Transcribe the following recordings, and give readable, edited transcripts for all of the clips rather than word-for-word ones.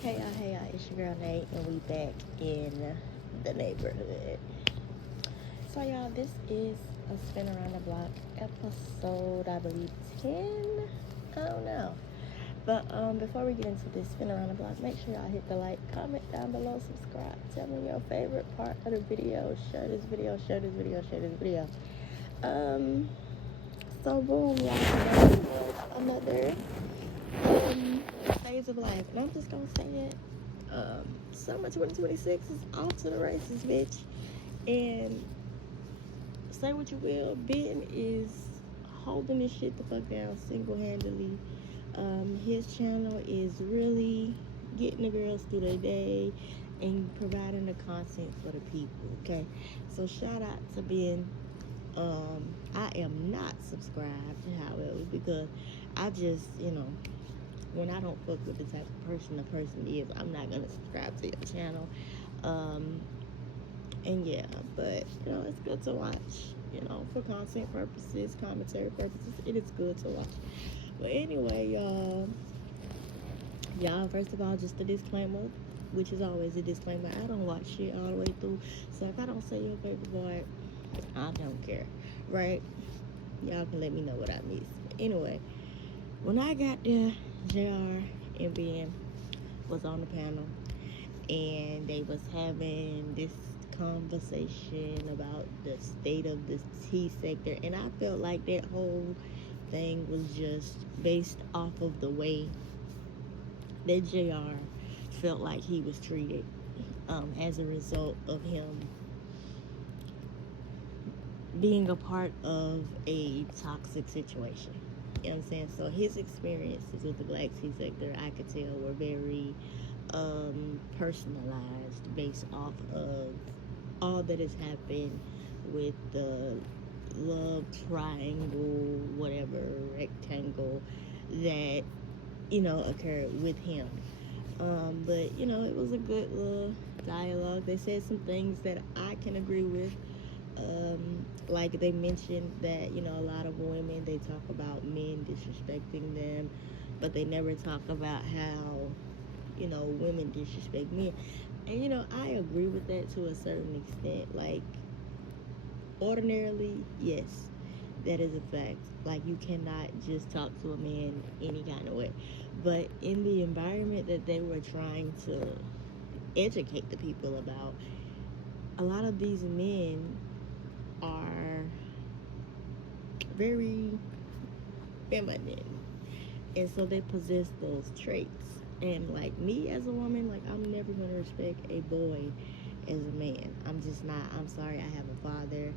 Hey y'all, it's your girl Nate, and we back in the neighborhood. So y'all, this is a spin around the block episode, I believe 10. I don't know. But before we get into this spin around the block, make sure y'all hit the like, comment down below, subscribe. Tell me your favorite part of the video. Share this video, share this video, share this video. Um, so boom, y'all, today was another phase of life, and I'm just gonna say it. Summer 2026 is off to the races, bitch. And say what you will, Ben is holding this shit the fuck down single-handedly. His channel is really getting the girls through their day and providing the content for the people. Okay, so shout out to Ben. I am not subscribed, however, because I just, when I don't fuck with the type of person the person is, I'm not gonna subscribe to your channel. And yeah, but it's good to watch. For content purposes, commentary purposes, it is good to watch. But anyway, y'all, first of all, just a disclaimer, which is always a disclaimer. I don't watch shit all the way through, so if I don't say your favorite part, I don't care, right? Y'all can let me know what I missed. Anyway, when I got there, JR and Ben was on the panel, and they was having this conversation about the state of the tea sector, and I felt like that whole thing was just based off of the way that JR felt like he was treated as a result of him being a part of a toxic situation. You know what I'm saying? So his experiences with the black tea sector, I could tell, were very personalized based off of all that has happened with the love triangle, whatever, rectangle that, occurred with him. But, it was a good little dialogue. They said some things that I can agree with. Like they mentioned that, a lot of women, they talk about men disrespecting them, but they never talk about how, women disrespect men. And, I agree with that to a certain extent. Like, ordinarily, yes, that is a fact. Like, you cannot just talk to a man any kind of way. But in the environment that they were trying to educate the people about, a lot of these men are very feminine, and so they possess those traits. And like me as a woman, like, I'm never going to respect a boy as a man. I'm just not. I'm sorry, I have a father,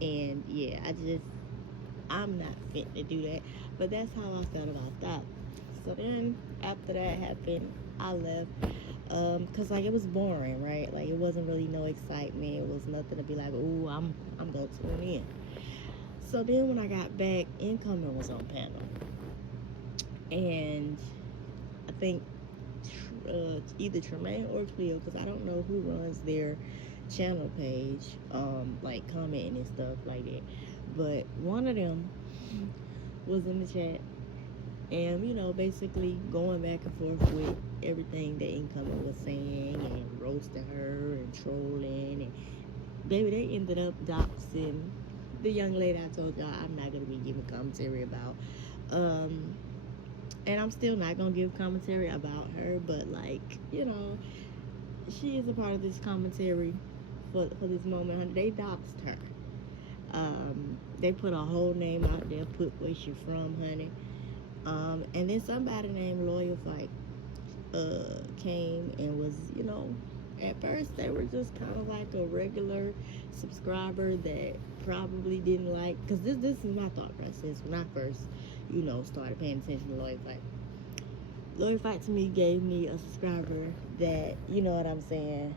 and yeah, I'm not fit to do that. But that's how I felt about that. So then after that happened, I left, cause like it was boring, right? Like, it wasn't really no excitement. It was nothing to be like, ooh, I'm gonna tune in. So then when I got back, Incoming was on panel, and I think either Tremaine or Cleo, because I don't know who runs their channel page, like commenting and stuff like that. But one of them was in the chat, and basically going back and forth with everything that Incoming was saying, and roasting her and trolling, and baby, they ended up doxing the young lady I told y'all I'm not gonna be giving commentary about. And I'm still not gonna give commentary about her, but like, she is a part of this commentary for this moment, honey. They doxed her. They put a whole name out there, put where she from, honey. And then somebody named Loyal Fight came and was, at first they were just kind of like a regular subscriber that probably didn't like, because this is my thought process when I first, started paying attention to Loyal Fight. Loyal Fight to me gave me a subscriber that, you know what I'm saying,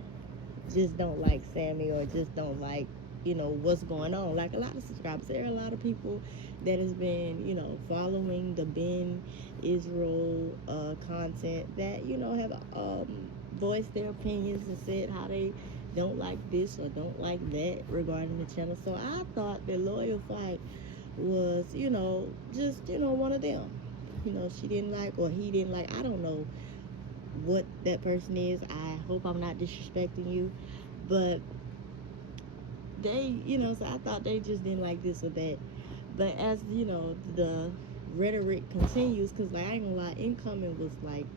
just don't like Sammy, or just don't like, what's going on. Like a lot of subscribers, there are a lot of people that has been, following the Ben Israel content that, have voiced their opinions and said how they don't like this or don't like that regarding the channel. So I thought that Loyal Fight was, just, one of them. She didn't like, or he didn't like, I don't know what that person is. I hope I'm not disrespecting you, but they, so I thought they just didn't like this or that. But as the rhetoric continues, because like, I ain't gonna lie, incoming was like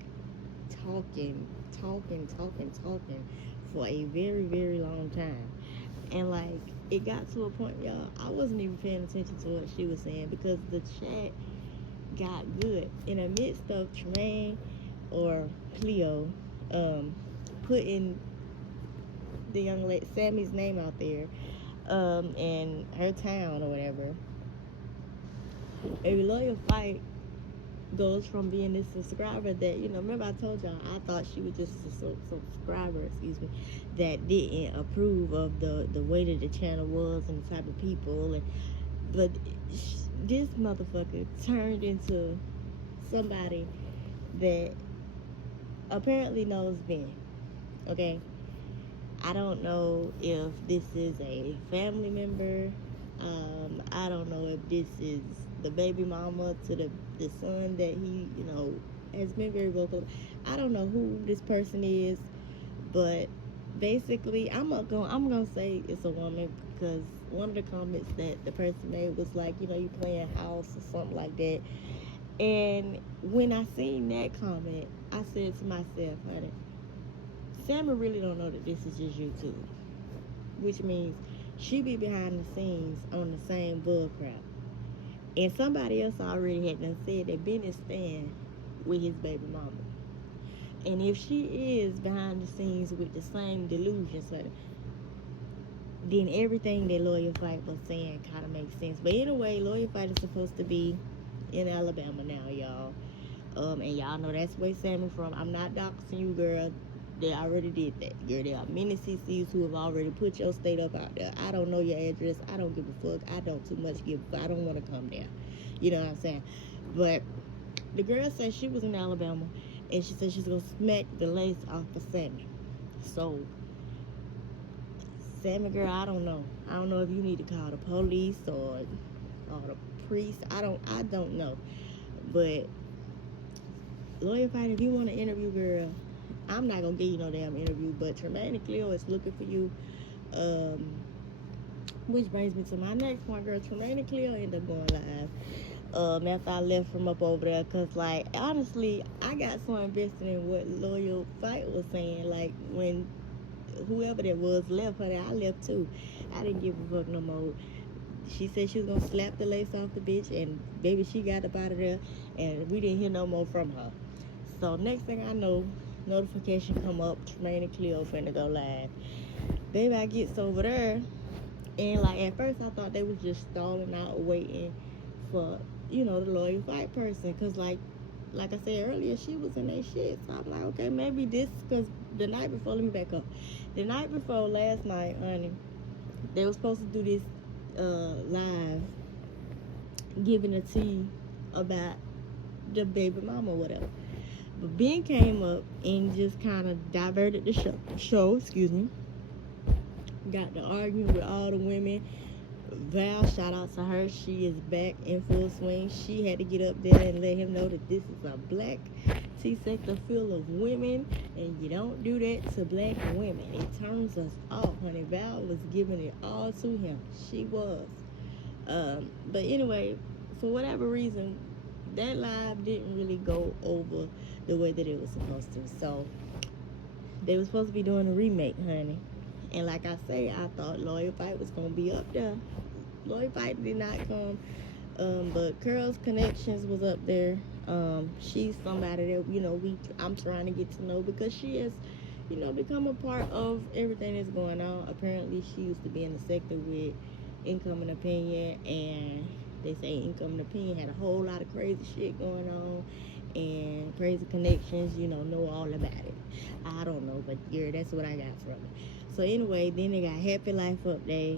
talking for a very, very long time. And like, it got to a point, y'all, I wasn't even paying attention to what she was saying because the chat got good. In the midst of Tremaine or Cleo putting the young lady Sammy's name out there, and her town or whatever, a loyal fight goes from being this subscriber that, remember I told y'all I thought she was just a subscriber, that didn't approve of the way that the channel was and the type of people, but this motherfucker turned into somebody that apparently knows Ben. Okay, I don't know if this is a family member. I don't know if this is the baby mama to the son that he, has been very vocal. I don't know who this person is, but basically, I'm gonna say it's a woman because one of the comments that the person made was like, you playing house or something like that. And when I seen that comment, I said to myself, honey, Sammy really don't know that this is just YouTube, which means she be behind the scenes on the same bull crap. And somebody else already had done said that Ben is staying with his baby mama. And if she is behind the scenes with the same delusions, then everything that Lawyer Fight was saying kind of makes sense. But anyway, Lawyer Fight is supposed to be in Alabama now, y'all. And y'all know that's where Sammy from. I'm not doxing you, girl. They already did that, girl. There are many CCs who have already put your state up out there. I don't know your address. I don't give a fuck. I don't too much give a fuck. I don't want to come there. You know what I'm saying? But the girl said she was in Alabama, and she said she's going to smack the lace off of Sammy. So, Sammy, girl, I don't know. I don't know if you need to call the police or the priest. I don't know. But Lawyer Fight, if you want to interview, girl, I'm not gonna give you no damn interview, but Tremaine and Cleo is looking for you. Which brings me to my next point, girl. Tremaine and Cleo ended up going live after I left from up over there, cause like honestly, I got so invested in what Loyal Fight was saying. Like when whoever that was left, honey, I left too. I didn't give a fuck no more. She said she was gonna slap the lace off the bitch, and baby, she got up out of there, and we didn't hear no more from her. So next thing I know, notification come up, Tremaine and Cleo finna go live. Baby, I gets over there, and like at first I thought they was just stalling out, waiting for, the Lawyer Fight person, cause like I said earlier, she was in that shit. So I'm like, okay, maybe this, cause the night before, let me back up. The night before last night, honey, they were supposed to do this live, giving a tea about the baby mama or whatever. But Ben came up and just kind of diverted the show, got to arguing with all the women. Val, shout out to her. She is back in full swing. She had to get up there and let him know that this is a black T-sector full of women, and you don't do that to black women. It turns us off, honey. Val was giving it all to him. She was. But anyway, for whatever reason, that live didn't really go over the way that it was supposed to. So they were supposed to be doing a remake, honey. And like I say, I thought Lawyer Fight was gonna be up there. Lawyer Fight did not come. But Curls Connections was up there. She's somebody that I'm trying to get to know, because she has, become a part of everything that's going on. Apparently, she used to be in the sector with Incoming Opinion, and they say Incoming Opinion had a whole lot of crazy shit going on, and Crazy Connections, know all about it. I don't know, but yeah, that's what I got from it. So anyway, then they got Happy Life up there.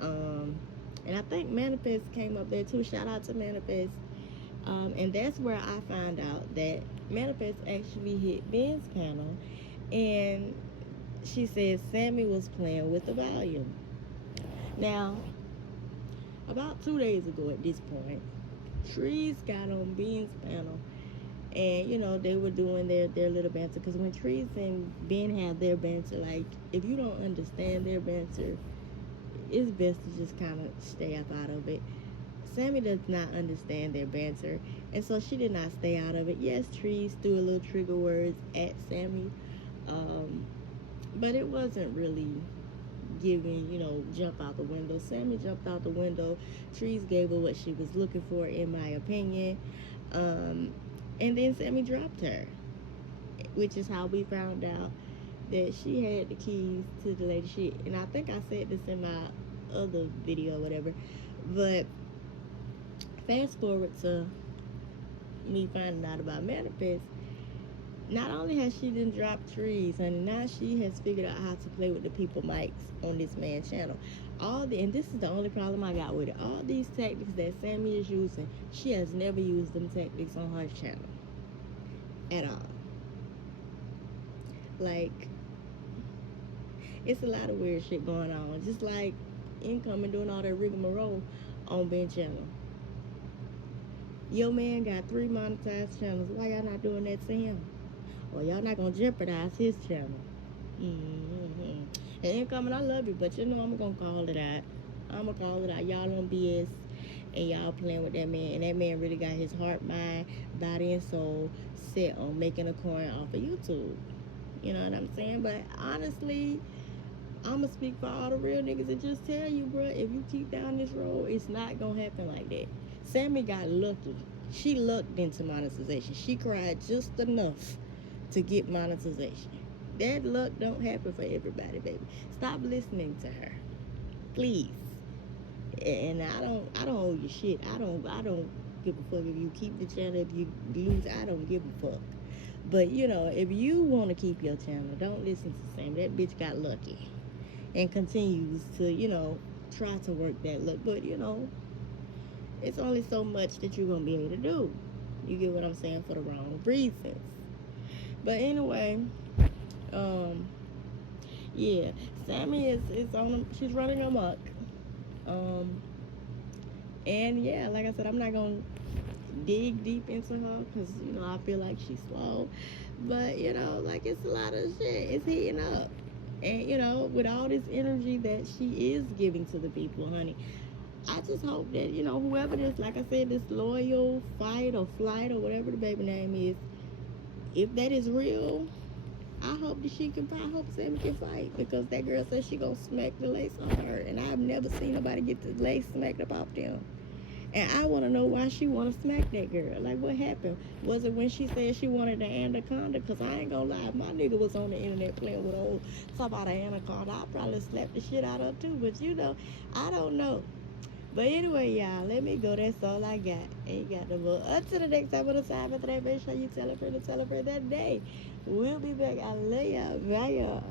And I think Manifest came up there too. Shout out to Manifest. And that's where I found out that Manifest actually hit Ben's panel, and she said Sammy was playing with the volume. Now, about 2 days ago at this point, Trees got on Ben's panel And they were doing their little banter, because when Trees and Ben have their banter, like, if you don't understand their banter, it's best to just kind of stay up out of it. Sammy does not understand their banter, and so she did not stay out of it. Yes, Trees threw a little trigger words at Sammy, um, but it wasn't really giving, jump out the window. Sammy jumped out the window. Trees gave her what she was looking for, in my opinion. Um, and then Sammy dropped her, which is how we found out that she had the keys to the lady shit. And I think I said this in my other video or whatever. But fast forward to me finding out about Manifest. Not only has she done dropped Trees, and now she has figured out how to play with the people mics on this man's channel. And this is the only problem I got with it. All these tactics that Sammy is using, she has never used them tactics on her channel at all. Like, it's a lot of weird shit going on. Just like Income and doing all that rigmarole on Ben channel. Your man got 3 monetized channels. Why y'all not doing that to him? Or y'all not gonna jeopardize his channel? And Incoming, I love you, but I'm gonna call it out. I'm gonna call it out. Y'all on BS, and y'all playing with that man. And that man really got his heart, mind, body, and soul set on making a coin off of YouTube. You know what I'm saying? But honestly, I'm gonna speak for all the real niggas and just tell you, bro, if you keep down this road, it's not gonna happen like that. Sammy got lucky. She lucked into monetization. She cried just enough to get monetization. That luck don't happen for everybody, baby. Stop listening to her, please. And I don't owe you shit. I don't give a fuck if you keep the channel. If you lose, I don't give a fuck. But if you want to keep your channel, don't listen to Sam. That bitch got lucky, and continues to try to work that luck. But it's only so much that you're gonna be able to do. You get what I'm saying, for the wrong reasons. But anyway, yeah, Sammy is on. She's running amok. And yeah, like I said, I'm not gonna dig deep into her, because I feel like she's slow. But like, it's a lot of shit. It's heating up, and with all this energy that she is giving to the people, honey, I just hope that whoever this, like I said, this loyal fight or flight or whatever the baby name is, if that is real, I hope that she can fight. I hope Sammy can fight, because that girl says she gonna smack the lace on her, and I've never seen nobody get the lace smacked up off them. And I want to know why she want to smack that girl. Like, what happened? Was it when she said she wanted an anaconda? Because I ain't gonna lie, if my nigga was on the internet playing with old talk about an anaconda, I'd probably slap the shit out of her too. But I don't know. But anyway, y'all, let me go. That's all I got. Ain't got no more. Until the next time of the time, after that, make sure you tell a friend that day. We'll be back. I love y'all. Bye, y'all.